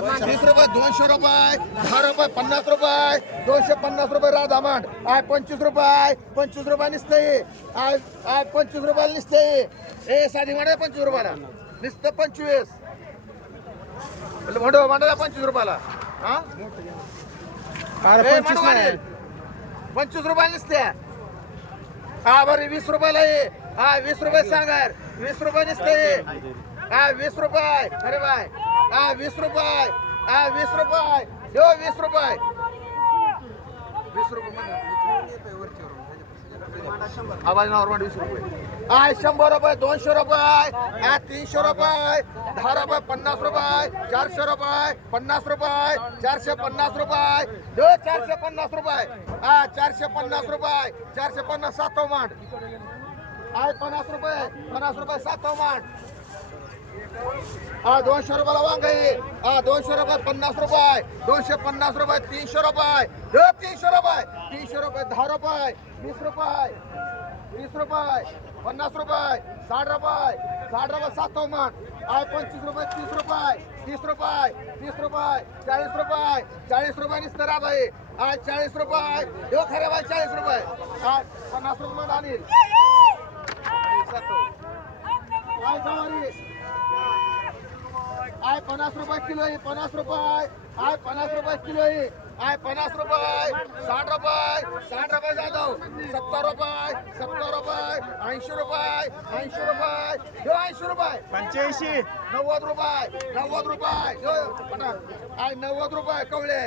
30 रुपये 200 रुपये 10 रुपये 50 रुपये 250 रुपये राधा मांड आहे 25 रुपये निसते आहे 25 रुपयाला निसते ए साधी मांड 25 रुपयाला नुसतं 25 म्हणतो मांडायला 25 रुपयाला हा 25 रुपयाला निसते हा बरं 20 रुपयाला ये हा 20 रुपये सांगा 20 रुपये निसते हा 20 रुपये अरे बाय हा 20 रुपये हा 20 रुपये यो 20 रुपये 20 रुपये आवाज नॉर्मल 20 रुपये आहे 100 रुपये 200 रुपये 300 रुपये 10 रुपये 50 रुपये 400 रुपये 50 रुपये 450 रुपये 450 रुपये 450 रुपये 450 सातव मांड आहे 50 रुपये सातव मांड 200 रुपयाला वांगे 200 रुपये 50 रुपये 250 रुपये 300 रुपये 300 रुपये 300 रुपये 10 रुपये 20 रुपये 20 रुपये 50 रुपये 60 रुपये सातव मांड आहे 25 रुपये 30 रुपये 30 रुपये 30 रुपये 40 रुपये 40 रुपये निस्तर आहे 40 रुपये यो खरे बाय 40 रुपये 50 रुपये अनिल आहे 50 रुपये किलो 50 रुपये 50 रुपये किलो 50 रुपये 60 रुपये जाधव 70 रुपये 80 रुपये 80 रुपये 80 रुपये 85 90 रुपये आहे 90 रुपये कवळे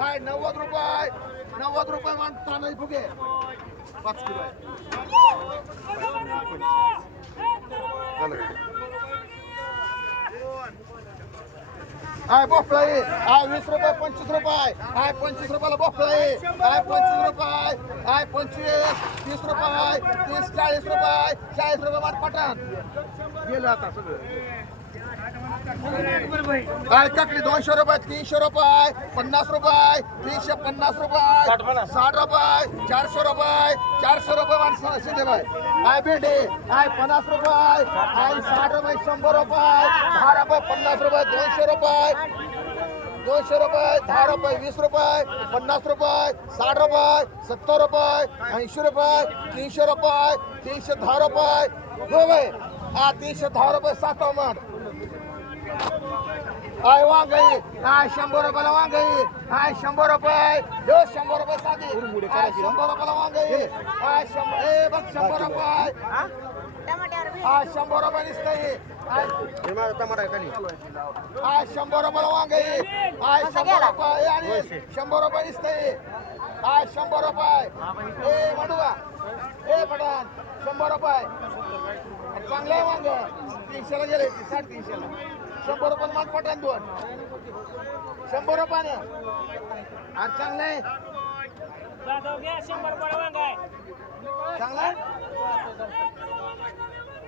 आहे 90 रुपये मान तांदळी फुगे 5 किलो आहे बोफळा आहे 20 रुपये 25 रुपये आहे 25 रुपयाला बोफळा आहे 25 रुपये आहे 25 30 रुपये 30 40 रुपये 40 रुपये मान पठाण गेलं आता सगळं काय चकली 200 रुपये 300 रुपये 50 रुपये 350 रुपये 60 रुपये 400 रुपये माणसं शिंदे भाई काय भेटे काय 50 रुपये काय 60 रुपये 100 रुपये 10 रुपये 50 रुपये 200 रुपये 10 रुपये 20 रुपये 50 रुपये 60 रुपये 70 रुपये 80 रुपये 300 रुपये 310 रुपये हो भाई 310 रुपये सातव मांड आय वांगे 100 रुपयाला वांगे 100 रुपये 100 रुपये साधी 100 रुपयाला वांगे 100 बघ 100 रुपये 100 रुपये निसते टमाटर खाली 100 रुपयाला वांगे 100 रुपये आणि 100 रुपये निसते 100 रुपये ए म्हणूया ए पठाण 100 रुपये चांगले वांगे 300 ला गेले 350 ला 100 रुपये मान पठाण दोन 100 रुपयाने आणि चांगले जाधव घ्या 100 रुपये वांगा चांगला